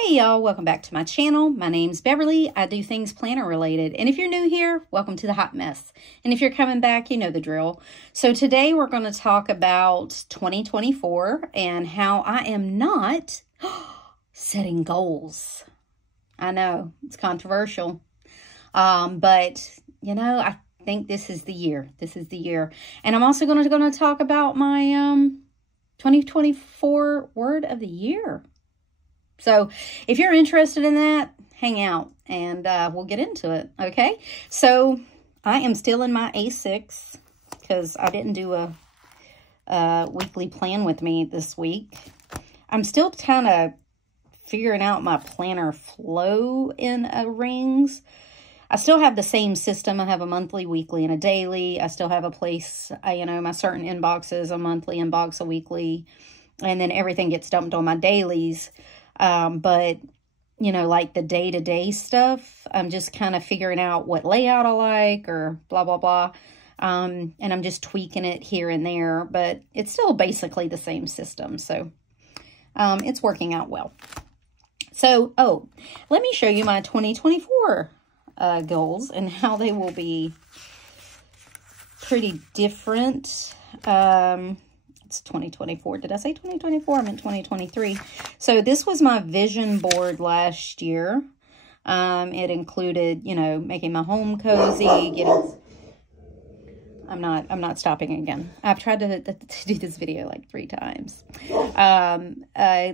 Hey y'all, welcome back to my channel. My name's Beverly. I do things planner related. And if you're new here, welcome to the hot mess. And if you're coming back, you know the drill. So today we're going to talk about 2024 and how I am not setting goals. I know it's controversial. But you know, I think this is the year. This is the year. And I'm also going to talk about my 2024 word of the year. So if you're interested in that, hang out and we'll get into it, okay? So I am still in my A6 because I didn't do a weekly plan with me this week. I'm still kind of figuring out my planner flow in rings. I still have the same system. I have a monthly, weekly, and a daily. I still have a place, you know, my certain inboxes, a monthly inbox, a weekly, and then everything gets dumped on my dailies. But, you know, like the day-to-day stuff, I'm just kind of figuring out what layout I like or blah, blah, blah. And I'm just tweaking it here and there, but it's still basically the same system. So, it's working out well. So, let me show you my 2024, goals and how they will be pretty different. It's 2024. Did I say 2024? I meant 2023. So this was my vision board last year. It included, you know, making my home cozy, getting... I'm not stopping again. I've tried to do this video like 3 times.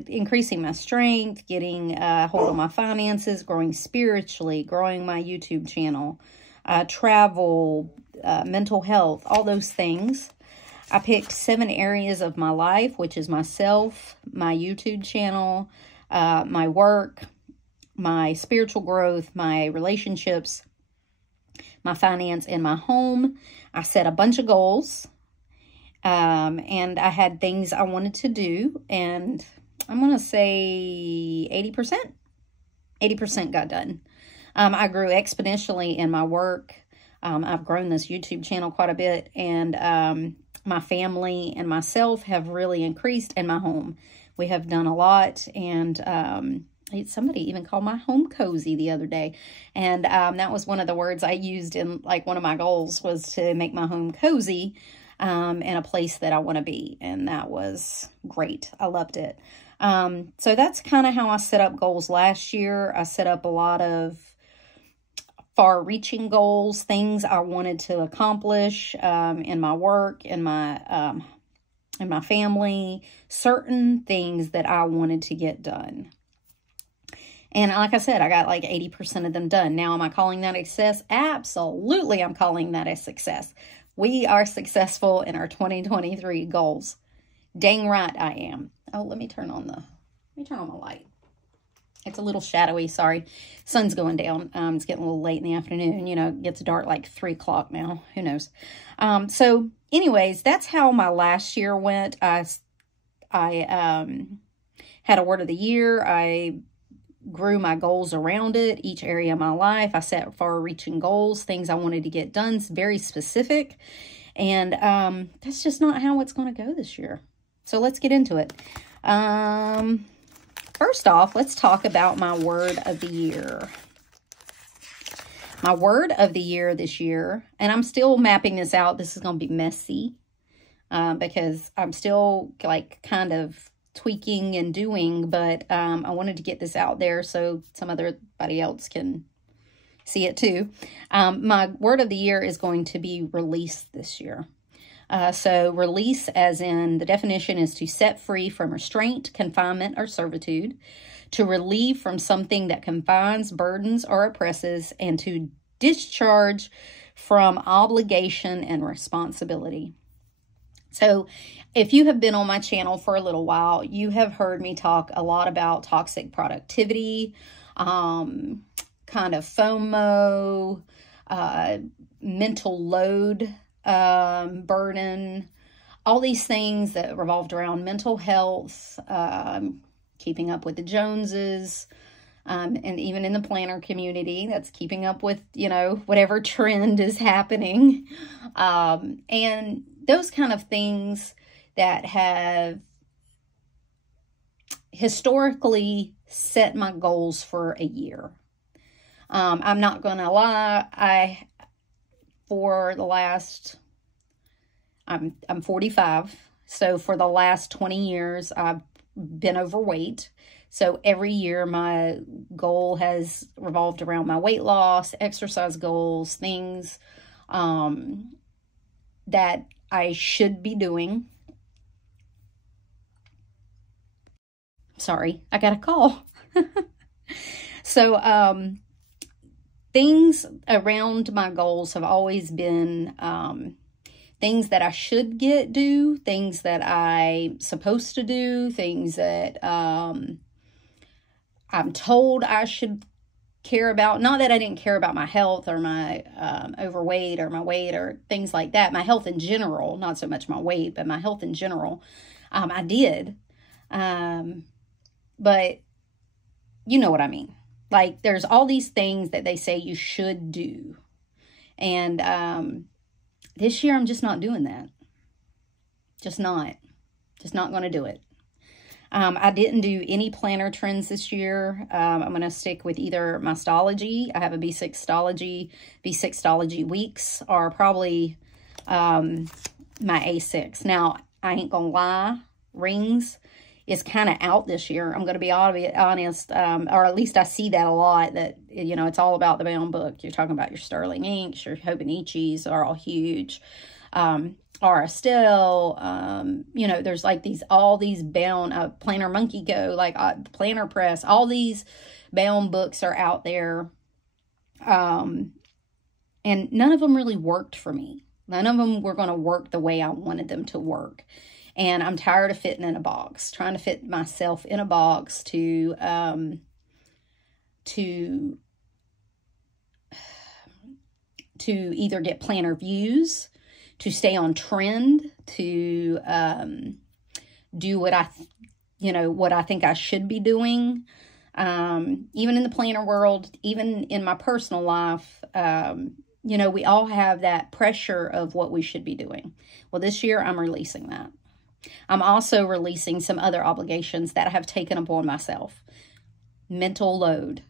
Increasing my strength, getting hold of my finances, growing spiritually, growing my YouTube channel, travel, mental health, all those things. I picked 7 areas of my life, which is myself, my YouTube channel, my work, my spiritual growth, my relationships, my finance, and my home. I set a bunch of goals, and I had things I wanted to do, and I'm going to say 80% got done. I grew exponentially in my work. I've grown this YouTube channel quite a bit, and my family and myself have really increased in my home. We have done a lot, and somebody even called my home cozy the other day, and that was one of the words I used in like one of my goals was to make my home cozy in a place that I want to be, and that was great. I loved it. So that's kind of how I set up goals last year. I set up a lot of far-reaching goals, things I wanted to accomplish in my work, in my family, certain things that I wanted to get done. And like I said, I got like 80% of them done. Now, am I calling that a success? Absolutely, I'm calling that a success. We are successful in our 2023 goals. Dang right I am. Oh, let me turn on my light. It's a little shadowy, sorry. Sun's going down. It's getting a little late in the afternoon. You know, it gets dark like 3 o'clock now. Who knows? So anyways, that's how my last year went. I had a word of the year. I grew my goals around it, each area of my life. I set far-reaching goals, things I wanted to get done, very specific. And that's just not how it's going to go this year. So let's get into it. First off, let's talk about my word of the year. My word of the year this year, and I'm still mapping this out. This is going to be messy because I'm still like kind of tweaking and doing, but I wanted to get this out there so somebody else can see it too. My word of the year is going to be release this year. So release, as in the definition, is to set free from restraint, confinement, or servitude, to relieve from something that confines, burdens, or oppresses, and to discharge from obligation and responsibility. So if you have been on my channel for a little while, you have heard me talk a lot about toxic productivity, kind of FOMO, mental load, burden, all these things that revolved around mental health, keeping up with the Joneses, and even in the planner community, that's keeping up with, you know, whatever trend is happening, and those kind of things that have historically set my goals for a year. I'm not going to lie. I'm 45. So for the last 20 years, I've been overweight. So every year my goal has revolved around my weight loss, exercise goals, things that I should be doing. Sorry, I got a call. So things around my goals have always been things that I should do, things that I'm supposed to do, things that I'm told I should care about. Not that I didn't care about my health or my overweight or my weight or things like that. My health in general, not so much my weight, but my health in general, I did. But you know what I mean. Like, there's all these things that they say you should do. And this year, I'm just not doing that. Just not going to do it. I didn't do any planner trends this year. I'm going to stick with either my Stalogy. I have a B6 Stalogy. B6 Stalogy weeks are probably my A6. Now, I ain't going to lie. Rings is kind of out this year. I'm going to be honest, or at least I see that a lot, that, you know, it's all about the bound book. You're talking about your sterling inks, your Hobonichis are all huge. Estelle, you know, there's like all these bound, Planner Monkey Go, like Planner Press, all these bound books are out there. And none of them really worked for me. None of them were going to work the way I wanted them to work. And I'm tired of fitting in a box, trying to fit myself in a box to either get planner views, to stay on trend, to do what I think I should be doing. Even in the planner world, even in my personal life, you know, we all have that pressure of what we should be doing. Well, this year I'm releasing that. I'm also releasing some other obligations that I have taken upon myself. Mental load.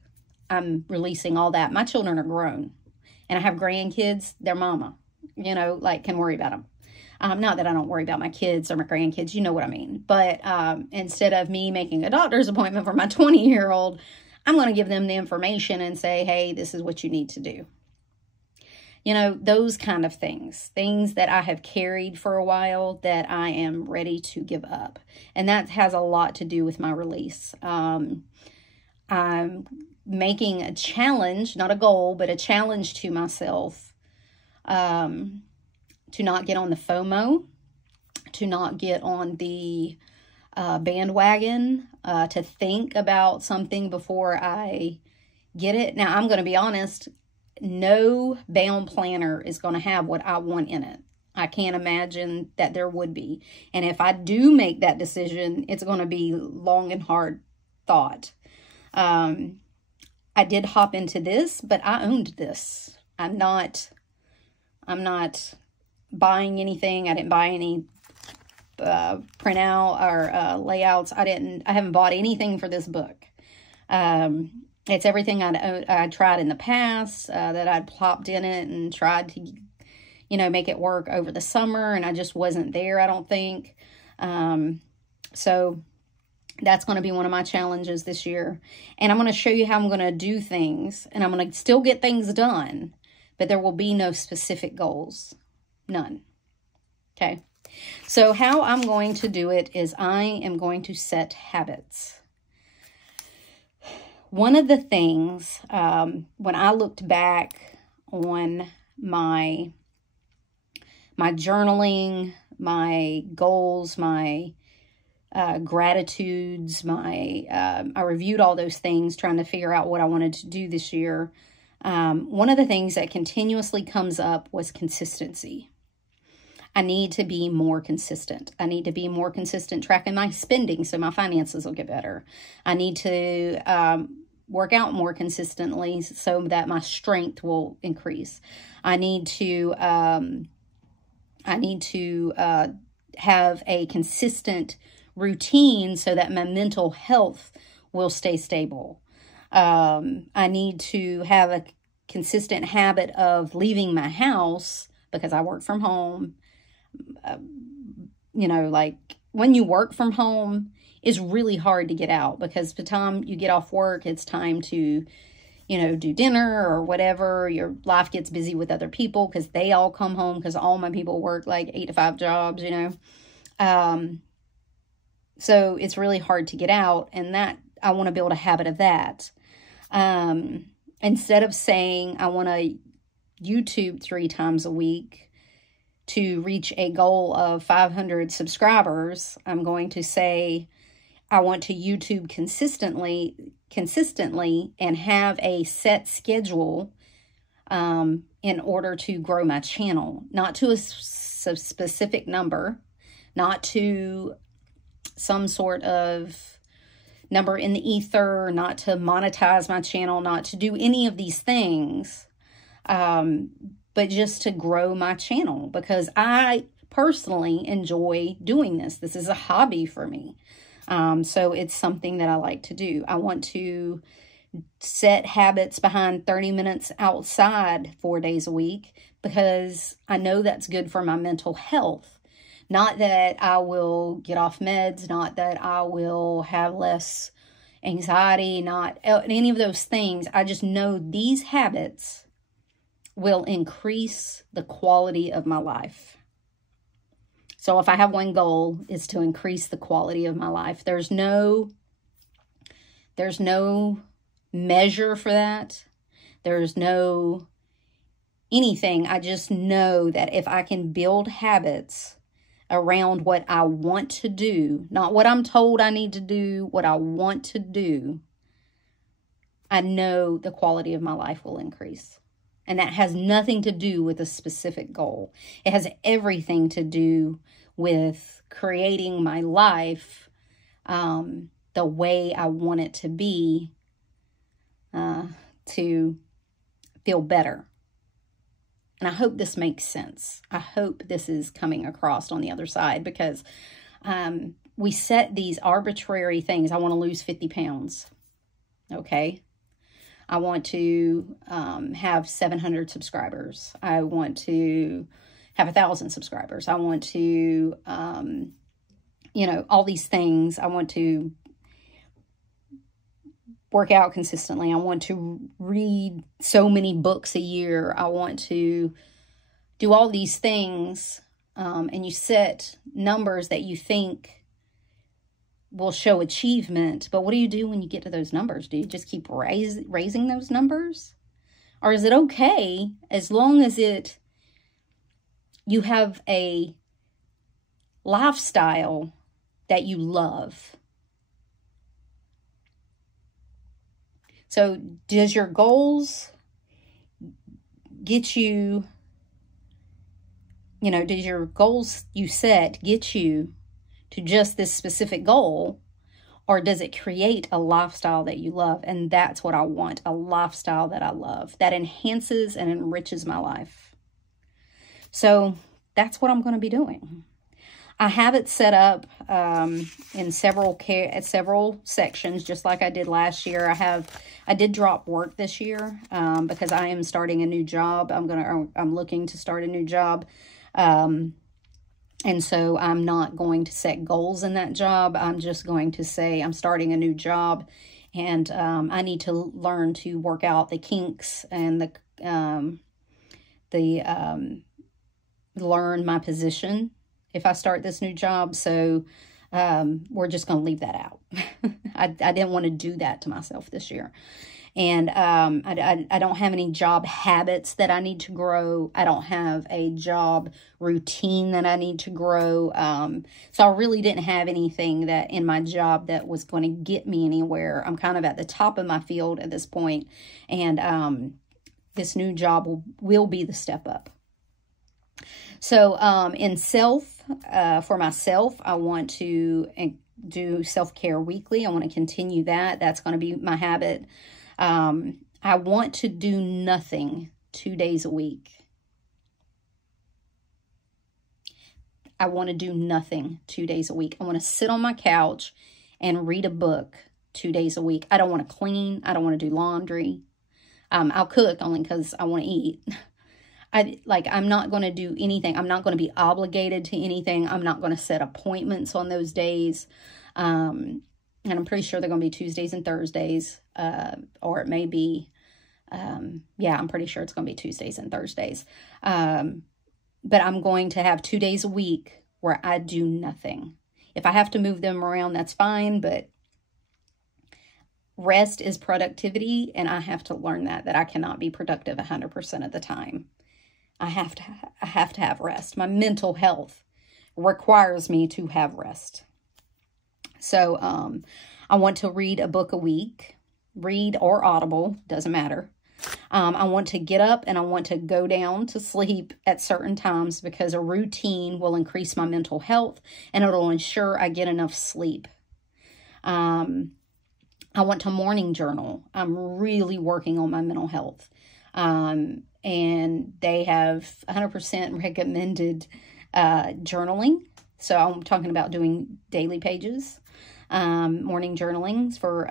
I'm releasing all that. My children are grown and I have grandkids. Their mama, you know, like, can worry about them. Not that I don't worry about my kids or my grandkids, you know what I mean. But instead of me making a doctor's appointment for my 20-year-old, I'm going to give them the information and say, hey, this is what you need to do. You know, those kind of things that I have carried for a while that I am ready to give up. And that has a lot to do with my release. I'm making a challenge, not a goal, but a challenge to myself to not get on the FOMO, to not get on the bandwagon, to think about something before I get it. Now, I'm going to be honest. No bound planner is going to have what I want in it. I can't imagine that there would be. And if I do make that decision, it's going to be long and hard thought. I did hop into this, but I owned this. I'm not buying anything. I didn't buy any printout or layouts. I haven't bought anything for this book. It's everything I tried in the past, that I'd plopped in it and tried to, you know, make it work over the summer, and I just wasn't there, I don't think. So that's going to be one of my challenges this year. And I'm going to show you how I'm going to do things, and I'm going to still get things done, but there will be no specific goals. None. Okay. So how I'm going to do it is I am going to set habits. One of the things, when I looked back on my journaling, my goals, my gratitudes, I reviewed all those things, trying to figure out what I wanted to do this year. One of the things that continuously comes up was consistency. I need to be more consistent. I need to be more consistent tracking my spending so my finances will get better. I need to work out more consistently so that my strength will increase. I need to have a consistent routine so that my mental health will stay stable. I need to have a consistent habit of leaving my house because I work from home. You know, like when you work from home, it's really hard to get out because by the time you get off work, it's time to, you know, do dinner or whatever. Your life gets busy with other people because they all come home, because all my people work like 8 to 5 jobs, you know. So it's really hard to get out, and that I want to build a habit of that. Instead of saying I want to YouTube 3 times a week to reach a goal of 500 subscribers, I'm going to say I want to YouTube consistently and have a set schedule in order to grow my channel. Not to a specific number, not to some sort of number in the ether, not to monetize my channel, not to do any of these things, but just to grow my channel, because I personally enjoy doing this. This is a hobby for me. So it's something that I like to do. I want to set habits behind 30 minutes outside 4 days a week, because I know that's good for my mental health. Not that I will get off meds, not that I will have less anxiety, not any of those things. I just know these habits will increase the quality of my life. So if I have one goal, it's to increase the quality of my life. There's no measure for that. There's no anything. I just know that if I can build habits around what I want to do, not what I'm told I need to do, what I want to do, I know the quality of my life will increase. And that has nothing to do with a specific goal. It has everything to do with creating my life the way I want it to be, to feel better. And I hope this makes sense. I hope this is coming across on the other side, because we set these arbitrary things. I want to lose 50 pounds. Okay. I want to have 700 subscribers. I want to have 1,000 subscribers. I want to, you know, all these things. I want to work out consistently. I want to read so many books a year. I want to do all these things. And you set numbers that you think will show achievement. But what do you do when you get to those numbers? Do you just keep raising those numbers? Or is it okay as long as you have a lifestyle that you love? So does your goals get you, does your goals you set get you to just this specific goal, or does it create a lifestyle that you love? And that's what I want, a lifestyle that I love, that enhances and enriches my life. So that's what I'm going to be doing. I have it set up in several sections, just like I did last year. I did drop work this year because I am starting a new job. I'm looking to start a new job. And so I'm not going to set goals in that job. I'm just going to say I'm starting a new job, and I need to learn to work out the kinks and learn my position if I start this new job. So we're just going to leave that out. I didn't want to do that to myself this year. And I don't have any job habits that I need to grow. I don't have a job routine that I need to grow. So I really didn't have anything that in my job that was going to get me anywhere. I'm kind of at the top of my field at this point. And this new job will be the step up. So for myself, I want to do self-care weekly. I want to continue that. That's going to be my habit. I want to do nothing 2 days a week. I want to do nothing 2 days a week. I want to sit on my couch and read a book 2 days a week. I don't want to clean. I don't want to do laundry. I'll cook only because I want to eat. I'm not going to do anything. I'm not going to be obligated to anything. I'm not going to set appointments on those days. And I'm pretty sure they're going to be Tuesdays and Thursdays. Or it may be, yeah, I'm pretty sure it's going to be Tuesdays and Thursdays. But I'm going to have 2 days a week where I do nothing. If I have to move them around, that's fine. But rest is productivity. And I have to learn that I cannot be productive 100% of the time. I have to have rest. My mental health requires me to have rest. So I want to read a book a week, read or Audible, doesn't matter. I want to get up and I want to go down to sleep at certain times because a routine will increase my mental health and it'll ensure I get enough sleep. I want to morning journal. I'm really working on my mental health. And they have 100% recommended journaling. So I'm talking about doing daily pages, morning journalings for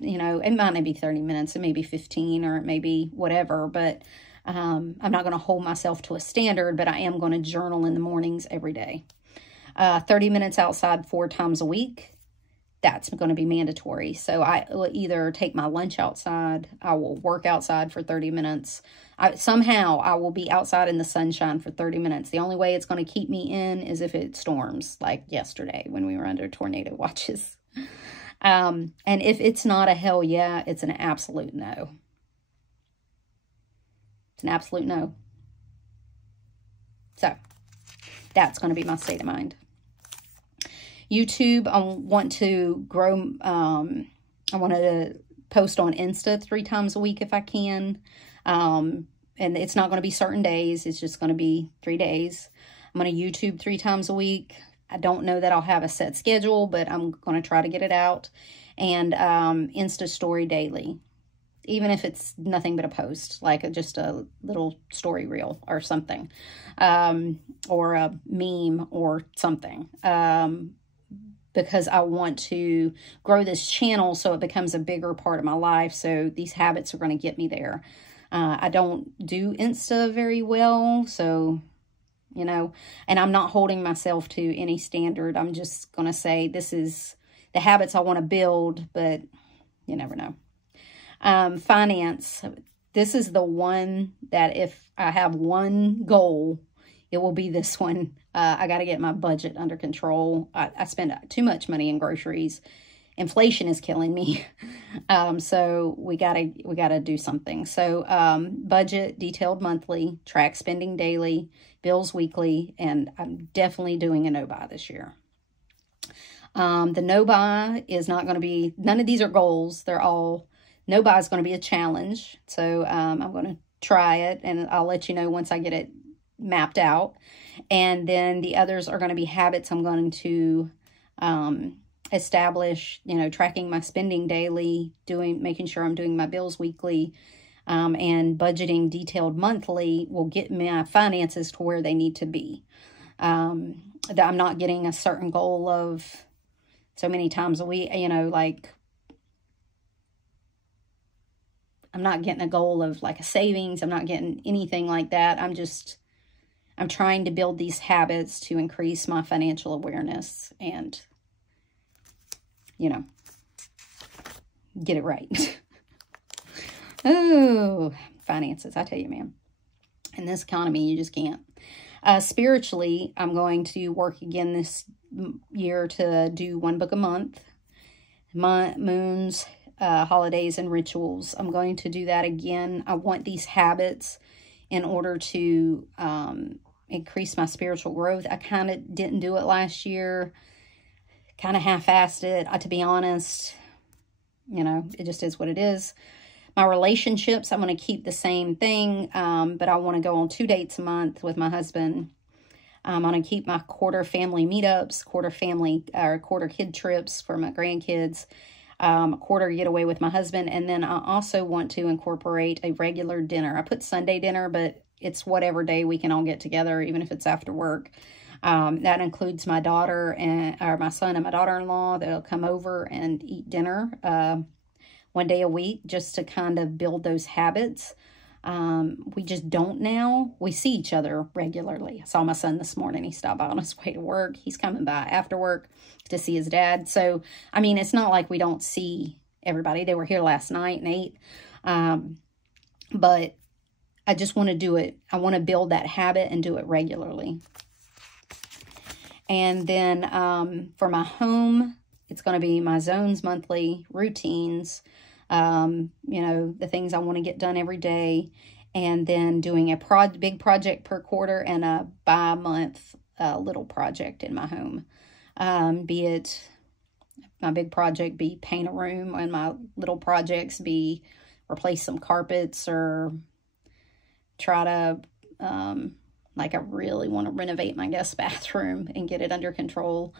it might not be 30 minutes, it may be 15 or it may be whatever, but I'm not going to hold myself to a standard, but I am going to journal in the mornings every day. 30 minutes outside 4 times a week. That's going to be mandatory. So I will either take my lunch outside, I will work outside for 30 minutes. Somehow I will be outside in the sunshine for 30 minutes. The only way it's going to keep me in is if it storms, like yesterday when we were under tornado watches. And if it's not a hell yeah, it's an absolute no. It's an absolute no. So that's going to be my state of mind. YouTube, I want to grow, I want to post on Insta 3 times a week if I can. And it's not going to be certain days. It's just going to be 3 days. I'm going to YouTube 3 times a week. I don't know that I'll have a set schedule, but I'm going to try to get it out. And Insta story daily. Even if it's nothing but a post, like just a little story reel or something. Or a meme or something. Because I want to grow this channel so it becomes a bigger part of my life. So these habits are going to get me there. I don't do Insta very well, so, and I'm not holding myself to any standard. I'm just going to say this is the habits I want to build, but you never know. Finance. This is the one that if I have one goal, it will be this one. I got to get my budget under control. I spend too much money in groceries. Inflation is killing me. So we gotta do something. So budget, detailed monthly, track spending daily, bills weekly, and I'm definitely doing a no-buy this year. The no-buy is not going to be, none of these are goals. They're all, no-buy is going to be a challenge. So I'm going to try it, and I'll let you know once I get it mapped out. And then the others are going to be habits I'm going to establish, tracking my spending daily, making sure I'm doing my bills weekly, and budgeting detailed monthly will get my finances to where they need to be. That I'm not getting a certain goal of so many times a week, like I'm not getting a goal of like a savings. I'm not getting anything like that. I'm trying to build these habits to increase my financial awareness and, get it right. Oh, finances, I tell you, man. In this economy, you just can't. Spiritually, I'm going to work again this year to do 1 book a month. Moons, holidays, and rituals. I'm going to do that again. I want these habits in order to increase my spiritual growth. I kind of didn't do it last year. Kind of half-assed it. To be honest, it just is what it is. My relationships, I'm going to keep the same thing, but I want to go on 2 dates a month with my husband. I'm going to keep my quarter family meetups, quarter kid trips for my grandkids, quarter getaway with my husband, and then I also want to incorporate a regular dinner. I put Sunday dinner, but it's whatever day we can all get together, even if it's after work. That includes my daughter or my son and my daughter-in-law. They'll come over and eat dinner 1 day a week just to kind of build those habits. We just don't now. We see each other regularly. I saw my son this morning. He stopped by on his way to work. He's coming by after work to see his dad. So, I mean, it's not like we don't see everybody. They were here last night and ate. But I just want to do it. I want to build that habit and do it regularly. And then for my home, it's going to be my zones monthly routines. You know, the things I want to get done every day, and then doing a big project per quarter and a bi-month little project in my home. Be it my big project be paint a room, and my little projects be replace some carpets or try to, like I really want to renovate my guest bathroom and get it under control.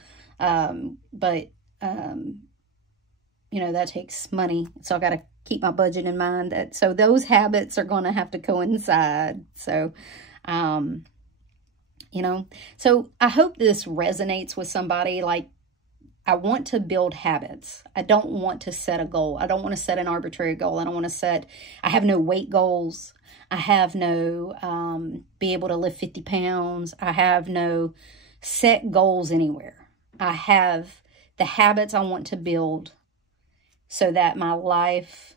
You know, that takes money. So I got to keep my budget in mind. So those habits are going to have to coincide. So, you know, so I hope this resonates with somebody. Like, I want to build habits. I don't want to set a goal. I don't want to set an arbitrary goal. I don't want to set, I have no weight goals. I have no, be able to lift 50 pounds. I have no set goals anywhere. I have the habits I want to build so that my life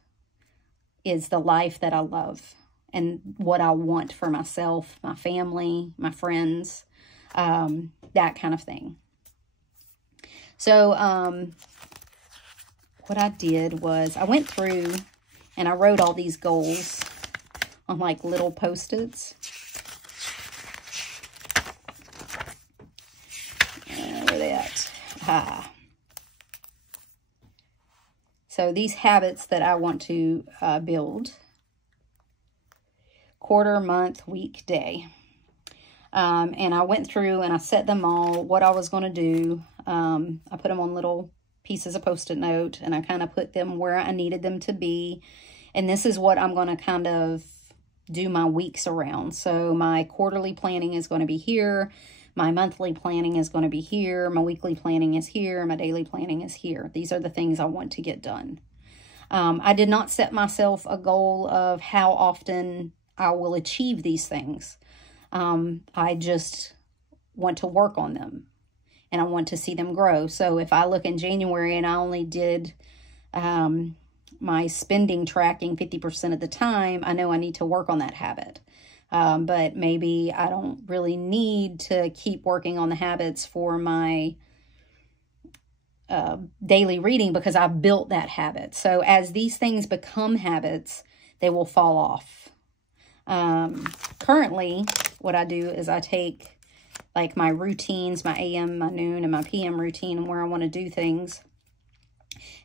is the life that I love and what I want for myself, my family, my friends, that kind of thing. So what I did was I went through and I wrote all these goals on like little Post-its. Where are they at? So these habits that I want to build: quarter, month, week, day. And I went through and I set them all, what I was going to do. I put them on little pieces of Post-it note, and I kind of put them where I needed them to be. And this is what I'm going to kind of do my weeks around. So my quarterly planning is going to be here. My monthly planning is going to be here. My weekly planning is here. My daily planning is here. These are the things I want to get done. I did not set myself a goal of how often I will achieve these things. I just want to work on them, and I want to see them grow. So if I look in January and I only did my spending tracking 50% of the time, I know I need to work on that habit. But maybe I don't really need to keep working on the habits for my daily reading because I've built that habit. So as these things become habits, they will fall off. Currently, what I do is I take like my routines, my AM, my noon, and my PM routine, and where I want to do things,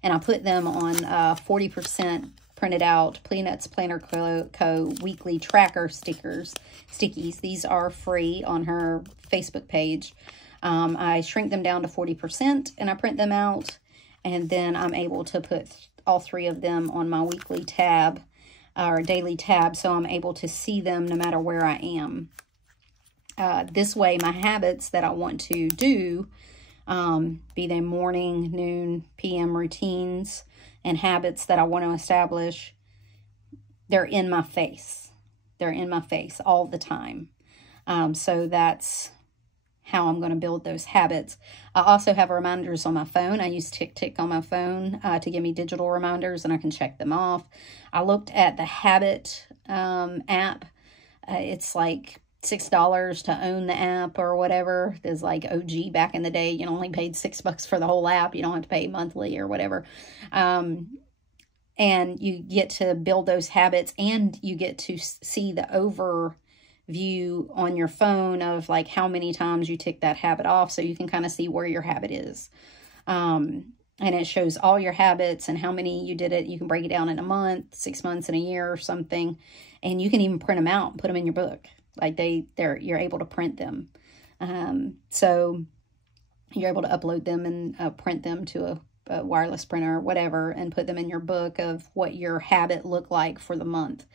and I put them on 40% printed out Peanuts Planner Co. weekly tracker stickies. These are free on her Facebook page. I shrink them down to 40% and I print them out, and then I'm able to put all 3 of them on my weekly tab or daily tab, so I'm able to see them no matter where I am. This way, my habits that I want to do, be they morning, noon, PM routines, and habits that I want to establish, they're in my face. They're in my face all the time. So that's how I'm going to build those habits. I also have reminders on my phone. I use Tick on my phone to give me digital reminders, and I can check them off. I looked at the Habit app. It's like $6 to own the app or whatever. There's like OG back in the day. You only paid $6 for the whole app. You don't have to pay monthly or whatever. And you get to build those habits, and you get to see the overview on your phone of like how many times you tick that habit off, so you can kind of see where your habit is. And it shows all your habits and how many you did it. You can break it down in a month, 6 months, and a year or something. And you can even print them out and put them in your book. Like you're able to print them. So you're able to upload them and print them to a wireless printer or whatever, and put them in your book of what your habit looked like for the month.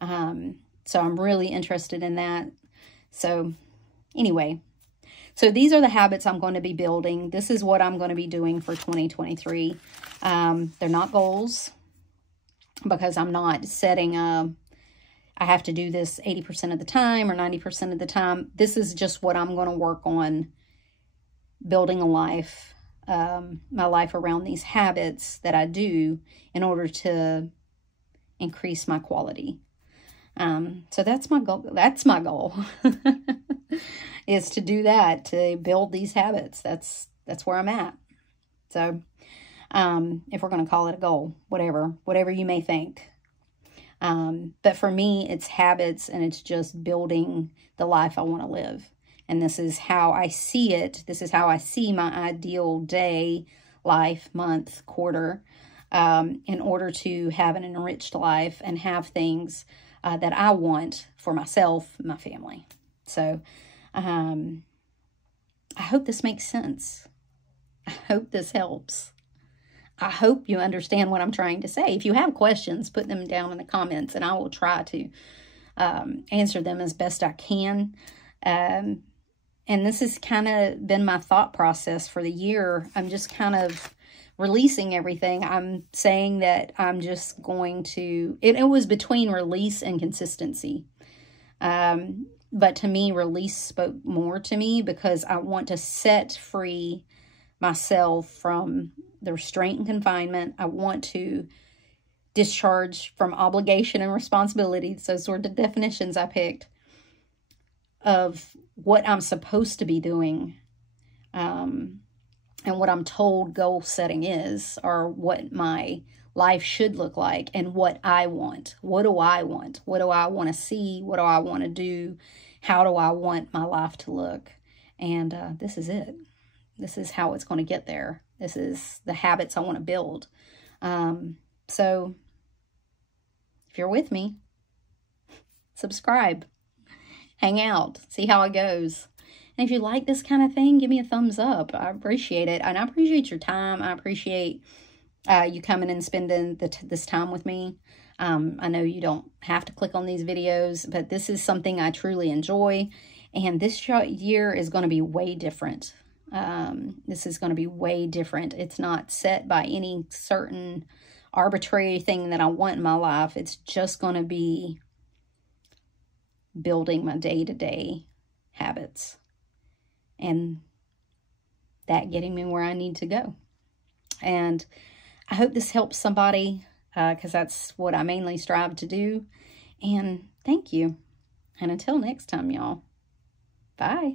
So I'm really interested in that. So anyway, So these are the habits I'm going to be building. This is what I'm going to be doing for 2023. They're not goals because I'm not setting I have to do this 80% of the time or 90% of the time. This is just what I'm going to work on building a life, my life around these habits that I do in order to increase my quality. So that's my goal. That's my goal is to do that, to build these habits. That's where I'm at. So, if we're going to call it a goal, whatever you may think. But for me, it's habits, and it's just building the life I want to live. And this is how I see it. This is how I see my ideal day, life, month, quarter, in order to have an enriched life and have things that I want for myself and my family. So I hope this makes sense. I hope this helps. I hope you understand what I'm trying to say. If you have questions, put them down in the comments, and I will try to answer them as best I can. And this has kind of been my thought process for the year. I'm just kind of releasing everything. I'm saying that I'm just going to, it was between release and consistency. But to me, release spoke more to me because I want to set free myself from the restraint and confinement. I want to discharge from obligation and responsibility. Those sort of definitions I picked of what I'm supposed to be doing, and what I'm told goal setting is, or what my life should look like, and what I want. What do I want? What do I want to see? What do I want to do? How do I want my life to look? And this is it. This is how it's going to get there. This is the habits I want to build. So if you're with me, subscribe, hang out, see how it goes. And if you like this kind of thing, give me a thumbs up. I appreciate it. And I appreciate your time. I appreciate you coming and spending this time with me. I know you don't have to click on these videos, but this is something I truly enjoy. And this year is going to be way different. This is going to be way different. It's not set by any certain arbitrary thing that I want in my life. It's just going to be building my day-to-day habits and that getting me where I need to go. And I hope this helps somebody, because that's what I mainly strive to do. And thank you. And until next time, y'all. Bye.